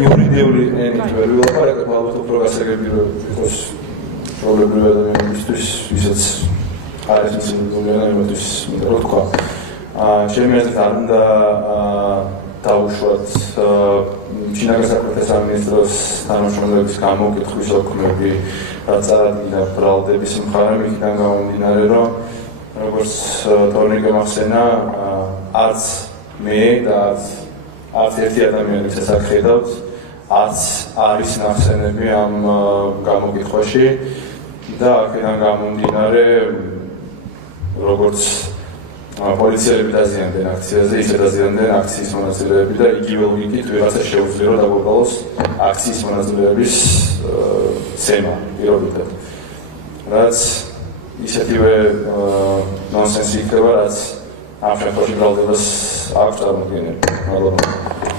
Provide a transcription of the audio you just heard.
იურიდიული ენით ვერ ვილაპარაკებ, ალბათ უფრო გასაგებია იყოს პრობლემური ადამიანებისთვის, ვისაც არ არის მცირებული ადამიანებისთვის, რო თქვა. ჩემი აზრით არ უნდა დაუშვათ შინაგან საქმეთა სამინისტროს თანამშრომლების გამოკითხვის დოკუმენტები, რაც წარადგინა ბრალდების მხარე, იქიდან გამომდინარე, რომ როგორც თორნიკე მახსენა, არც მე და არც ერთი ადამიანი, ვისაც აქ ხედავთ, არც არის ნახსენები ამ გამოკითხვაში და აქედან გამომდინარე, როგორც პოლიციელები დაზიანდნენ აქციაზე, ისე დაზიანდნენ აქციის მონაწილეები და იგივე ლოგიკით ვიღაცა შეუძლია რომ დაგვეყოლოს აქციის მონაწილეების ცემა პირობითად. რაც ისეთივე ნონსენსი იქნება, რაც ამ შემთხვევაში ბრალდებას აქვს წარმოქმნილი.